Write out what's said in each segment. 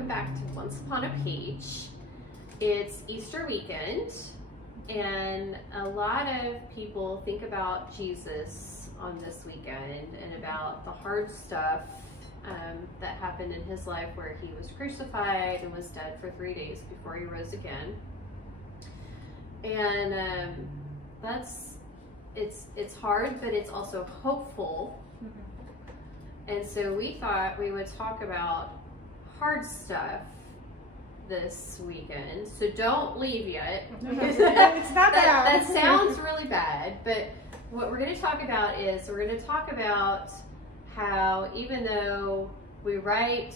welcome back to Once Upon a Page. It's Easter weekend, and a lot of people think about Jesus on this weekend and about the hard stuff that happened in his life, where he was crucified and was dead for 3 days before he rose again. And it's hard, but it's also hopeful. And so we thought we would talk about hard stuff this weekend. So don't leave yet. It's not bad. That sounds really bad, but what we're going to talk about is we're going to talk about how, even though we write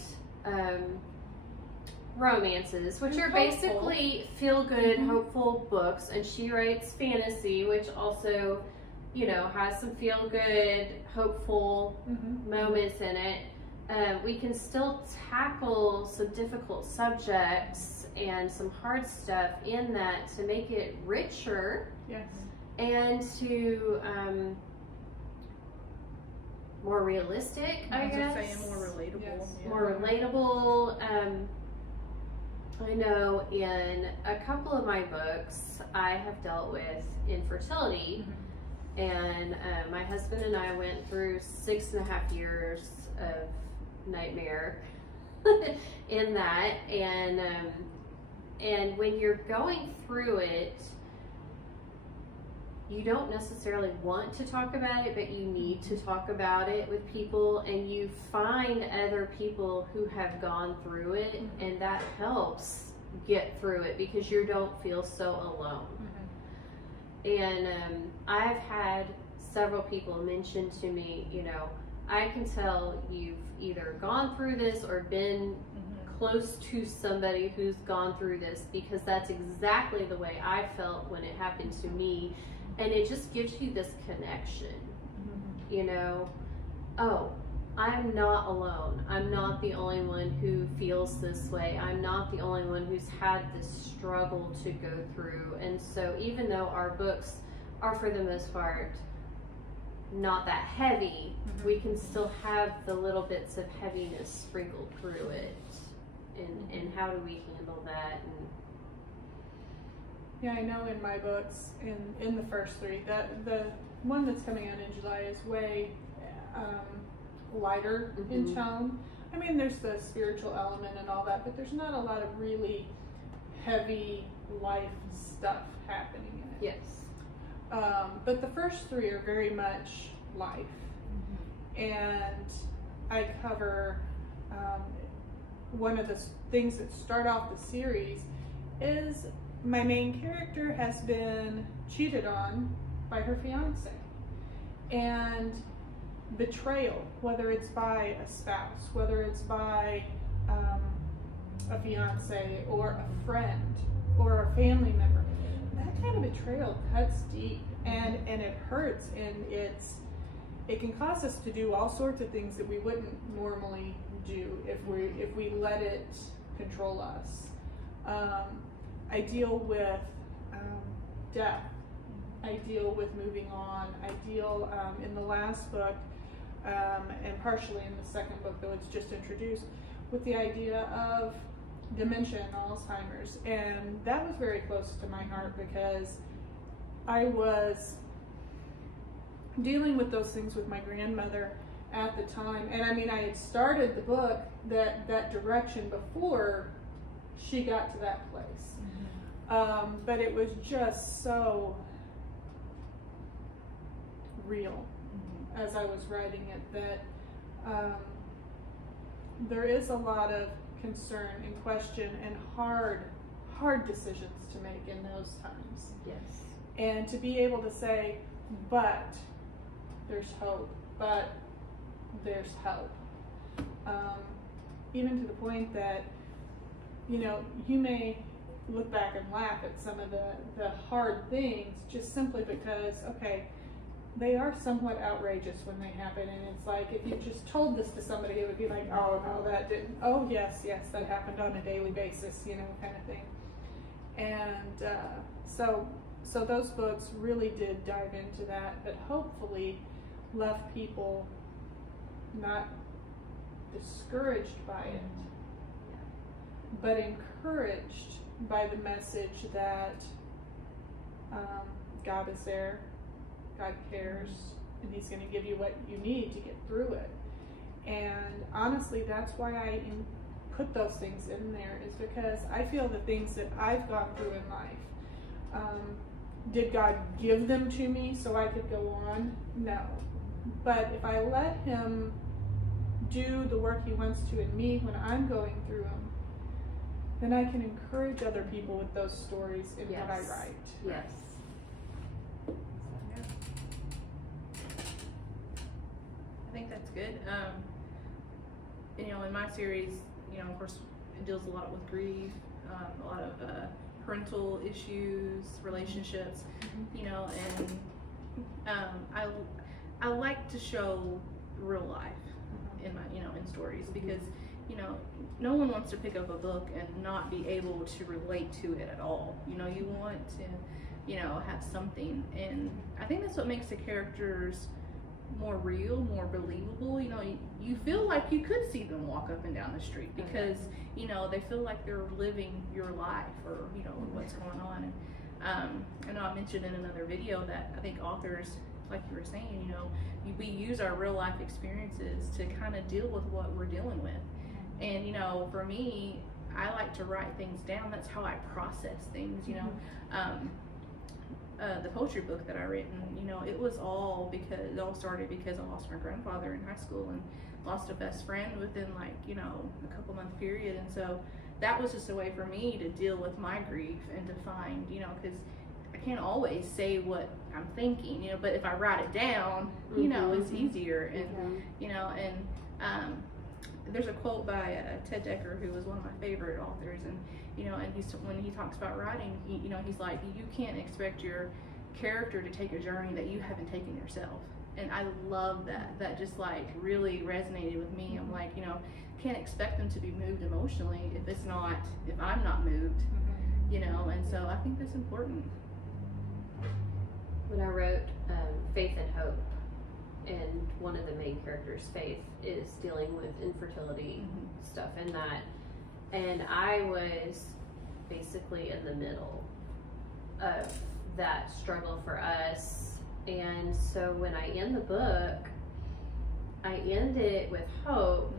romances, which are basically feel-good, hopeful books, and she writes fantasy, which also, you know, has some feel-good, hopeful moments in it. We can still tackle some difficult subjects and some hard stuff in that to make it richer. Yes. And to more realistic, I guess. More relatable. Yes. Yeah. More relatable. I know in a couple of my books, I have dealt with infertility. And my husband and I went through 6.5 years of nightmare in that. And when you're going through it, you don't necessarily want to talk about it, but you need to talk about it with people, and you find other people who have gone through it, and that helps get through it because you don't feel so alone. And I've had several people mention to me, you know, I can tell you've either gone through this or been close to somebody who's gone through this, because that's exactly the way I felt when it happened to me. And it just gives you this connection, you know, oh, I'm not alone. I'm not the only one who feels this way. I'm not the only one who's had this struggle to go through. And so even though our books are, for the most part, not that heavy, we can still have the little bits of heaviness sprinkled through it. And how do we handle that? And Yeah, I know in my books, in the first three, that the one that's coming out in July is way lighter in tone. I mean, there's the spiritual element and all that, but there's not a lot of really heavy life stuff happening in it. yes. But the first three are very much life. And I cover one of the things that start off the series is my main character has been cheated on by her fiance. And betrayal, whether it's by a spouse, whether it's by a fiance or a friend or a family member, that kind of betrayal cuts deep, and it hurts, and it can cause us to do all sorts of things that we wouldn't normally do if we let it control us. I deal with death. I deal with moving on. I deal in the last book, and partially in the second book, though it's just introduced, with the idea of dementia and Alzheimer's. And that was very close to my heart because I was dealing with those things with my grandmother at the time. And I mean, I had started the book that direction before she got to that place. But it was just so real as I was writing it that there is a lot of concern and question and hard decisions to make in those times. Yes. And to be able to say, but there's hope, but there's help. Even to the point that, you know, you may look back and laugh at some of the hard things just simply because, okay, they are somewhat outrageous when they happen, and it's like if you just told this to somebody, it would be like, oh no, that didn't, oh yes, that happened on a daily basis, you know, kind of thing. And so those books really did dive into that, but hopefully left people not discouraged by it, but encouraged by the message that God is there, God cares, and He's going to give you what you need to get through it. And honestly, that's why I put those things in there, is because I feel the things that I've gone through in life, did God give them to me so I could go on? No. But if I let Him do the work He wants to in me when I'm going through them, then I can encourage other people with those stories in what I write. Yes. I think that's good. You know, in my series, you know, of course, it deals a lot with grief, a lot of parental issues, relationships, you know, and I like to show real life in my, you know, in stories, because, you know, no one wants to pick up a book and not be able to relate to it at all. You know, you want to, you know, have something, and I think that's what makes the characters more real, more believable. You know, you feel like you could see them walk up and down the street, because you know, they feel like they're living your life, or you know, what's going on. And I know I mentioned in another video that I think authors, like you were saying, you know, we use our real life experiences to kind of deal with what we're dealing with. And you know, for me, I like to write things down. That's how I process things, you know. The poetry book that I written, you know, it all started because I lost my grandfather in high school and lost a best friend within, like, you know, a couple month period. And so that was just a way for me to deal with my grief and to find, you know, because I can't always say what I'm thinking, you know, but if I write it down, you know, it's easier. And you know, and there's a quote by Ted Dekker, who was one of my favorite authors, and you know, and when he talks about writing, you know, he's like, you can't expect your character to take a journey that you haven't taken yourself. And I love that. That just like really resonated with me. I'm like, you know, can't expect them to be moved emotionally if I'm not moved, you know. And so I think that's important. When I wrote Faith and Hope, and one of the main characters, Faith, is dealing with infertility stuff in that, and I was basically in the middle of that struggle for us. And so when I end the book, I end it with hope,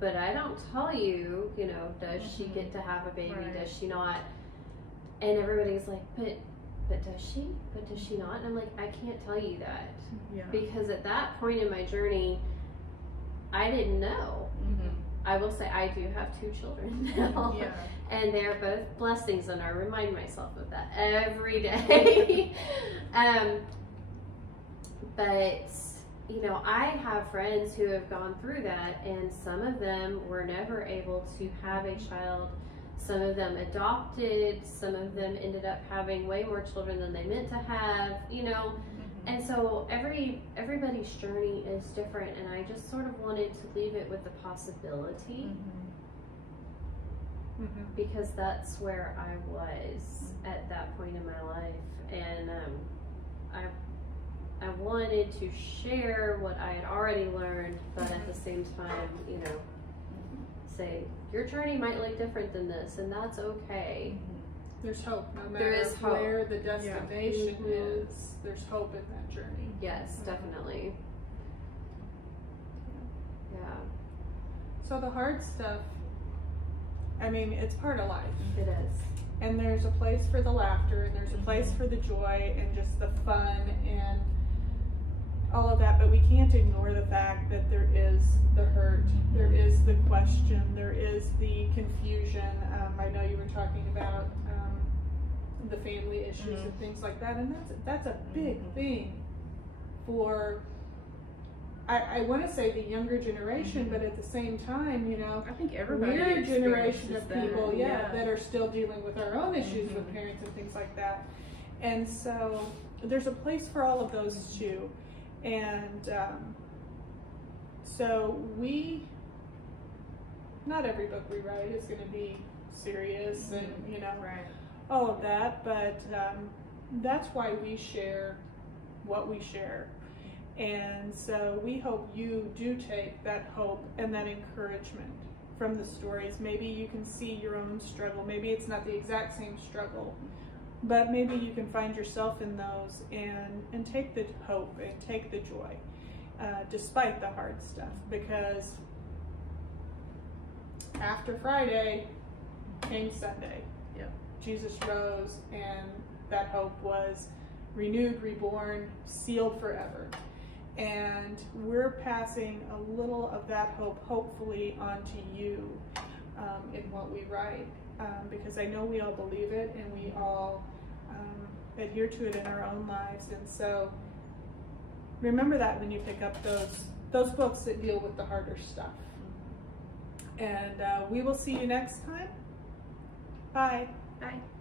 but I don't tell you, you know, does she get to have a baby, does she not? And everybody's like, but does she? But does she not? And I'm like, I can't tell you that. Because at that point in my journey, I didn't know. I will say I do have 2 children now. And they're both blessings, and I remind myself of that every day. But, you know, I have friends who have gone through that, and some of them were never able to have a child. Some of them adopted, some of them ended up having way more children than they meant to have, you know. And so everybody's journey is different, and I just sort of wanted to leave it with the possibility, because that's where I was at that point in my life. And I wanted to share what I had already learned, but at the same time, you know, say your journey might look different than this, and that's okay. There's hope, no matter where the destination is. There's hope in that journey. Yes, definitely. Yeah. So the hard stuff, I mean, it's part of life. It is. And there's a place for the laughter, and there's a place for the joy, and just the fun, and all of that. But we can't ignore the fact that there is the hurt, there is the question, there is the confusion. I know you were talking about the family issues and things like that, and that's a big thing for, I want to say, the younger generation, but at the same time, you know, I think everybody we're a generation of that. people that are still dealing with our own issues with parents and things like that. And so there's a place for all of those too. And so not every book we write is going to be serious and, you know, all of that, but that's why we share what we share. And so we hope you do take that hope and that encouragement from the stories. Maybe you can see your own struggle. Maybe it's not the exact same struggle, but maybe you can find yourself in those and take the hope and take the joy, despite the hard stuff, because after Friday came Sunday. Yep. Jesus rose, and that hope was renewed, reborn, sealed forever. And we're passing a little of that hope, hopefully, onto you in what we write, because I know we all believe it and we all adhere to it in our own lives. And so remember that when you pick up those books that deal with the harder stuff. And we will see you next time. Bye. Bye.